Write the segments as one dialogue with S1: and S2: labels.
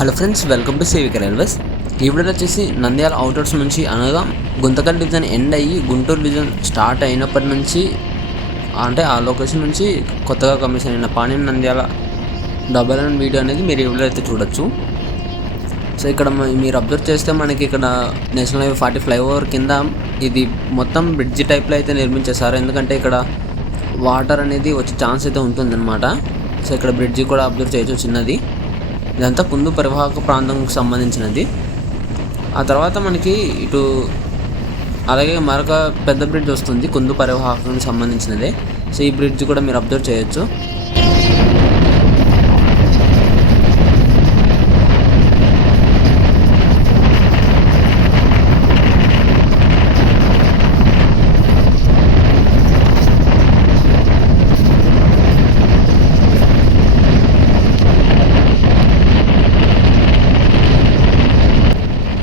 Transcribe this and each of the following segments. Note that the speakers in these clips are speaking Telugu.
S1: Hello friends welcome to Sevika railways. ఈ వచ్చేసి నంద్యాల అవుటర్స్ నుంచి అనగా గుంతకల్ డివిజన్ ఎండ్ అయ్యి గుంటూరు డివిజన్ స్టార్ట్ అయినప్పటి నుంచి అంటే ఆ లొకేషన్ నుంచి కొత్తగా కమిషన్ అయిన Panyam Nandyal double and video అనేది మీరు ఈ అయితే చూడొచ్చు. సో ఇక్కడ మీరు అబ్జర్వ్ చేస్తే మనకి ఇక్కడ నేషనల్ హైవే ఫార్టీ ఫ్లైఓవర్ కింద ఇది మొత్తం బ్రిడ్జ్ టైప్లో అయితే నిర్మించేశారు. ఎందుకంటే ఇక్కడ వాటర్ అనేది వచ్చే ఛాన్స్ అయితే ఉంటుందన్నమాట. సో ఇక్కడ బ్రిడ్జి కూడా అబ్జర్వ్ చేయొచ్చు చిన్నది. ఇదంతా కుందు పరివాహక ప్రాంతంకు సంబంధించినది. ఆ తర్వాత మనకి ఇటు అలాగే మరొక పెద్ద బ్రిడ్జ్ వస్తుంది కుందు పరివాహకానికి సంబంధించినదే. సో ఈ బ్రిడ్జ్ కూడా మీరు అబ్జర్వ్ చేయొచ్చు.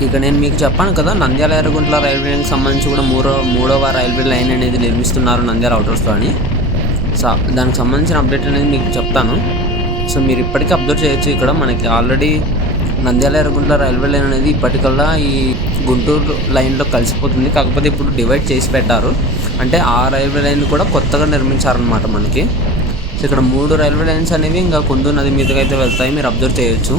S1: ఇక నేను మీకు చెప్పాను కదా నంద్యాల ఎర్రగుంట్ల రైల్వే లైన్కి సంబంధించి కూడా మూడో మూడవ రైల్వే లైన్ అనేది నిర్మిస్తున్నారు నంద్యాల అవుటర్స్లో అని. సో దానికి సంబంధించిన అప్డేట్ అనేది మీకు చెప్తాను. సో మీరు ఇప్పటికీ అబ్జర్వ్ చేయొచ్చు ఇక్కడ. మనకి already Nandyal Erraguntla railway line అనేది ఇప్పటికల్లా ఈ గుంటూరు లైన్లో కలిసిపోతుంది. కాకపోతే ఇప్పుడు డివైడ్ చేసి పెట్టారు. అంటే ఆ రైల్వే లైన్ కూడా కొత్తగా నిర్మించారనమాట మనకి. సో ఇక్కడ మూడు రైల్వే లైన్స్ అనేవి ఇంకా కుందూరు నది మీదకి అయితే వెళ్తాయి. మీరు అబ్జర్వ్ చేయొచ్చు.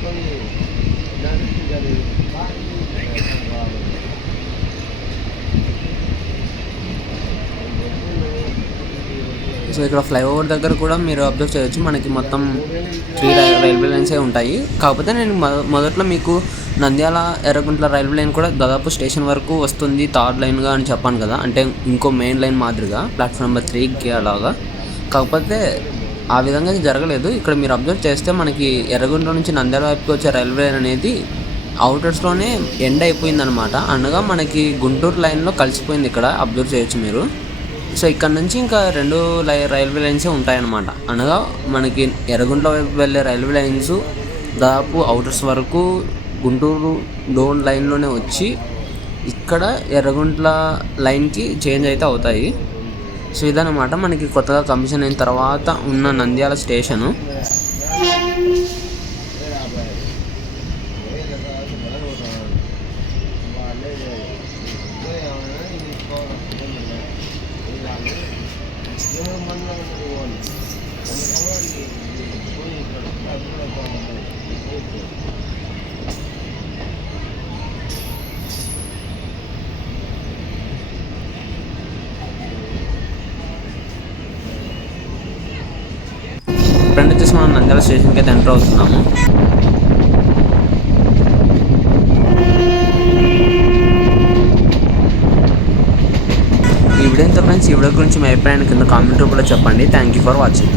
S1: సో ఇక్కడ ఫ్లైఓవర్ దగ్గర కూడా మీరు అబ్జర్వ్ చేయొచ్చు. మనకి మొత్తం త్రీ రైల్వే లైన్సే ఉంటాయి. కాకపోతే నేను మొదట్లో మీకు నంద్యాల ఎర్రగుంట్ల రైల్వే లైన్ కూడా దాదాపు స్టేషన్ వరకు వస్తుంది థర్డ్ లైన్గా అని చెప్పాను కదా. అంటే ఇంకో మెయిన్ లైన్ మాదిరిగా ప్లాట్ఫామ్ నెంబర్ త్రీకి అలాగా. కాకపోతే ఆ విధంగా జరగలేదు. ఇక్కడ మీరు అబ్జర్వ్ చేస్తే మనకి ఎర్రగుంట నుంచి నంద్యాల వైపుకి వచ్చే రైల్వే లైన్ అనేది అవుటర్స్లోనే ఎండ్ అయిపోయింది అనమాట అనగా మనకి గుంటూరు లైన్లో కలిసిపోయింది ఇక్కడ అబ్జర్వ్ చేయొచ్చు మీరు. సో ఇక్కడ నుంచి ఇంకా రెండు లై రైల్వే లైన్సే ఉంటాయన్నమాట. అనగా మనకి ఎర్రగుంట వైపు వెళ్ళే రైల్వే లైన్స్ దాదాపు అవుటర్స్ వరకు గుంటూరు డోన్ లైన్లోనే వచ్చి ఇక్కడ ఎర్రగుంట్ల లైన్కి చేంజ్ అయితే అవుతాయి. సో ఇదనమాట మనకి కొత్తగా కమిషన్ అయిన తర్వాత ఉన్న నంద్యాల స్టేషను. ఫ్రెండ్ వచ్చేసి మనం నంద్యాల స్టేషన్కి అయితే ఎంటర్ అవుతున్నాము. ఈ వీడియో ఎంత ఫ్రెండ్స్ ఈ వీడియో గురించి మీ అభిప్రాయాన్ని కింద కామెంట్ రూపంలో చెప్పండి. Thank you for watching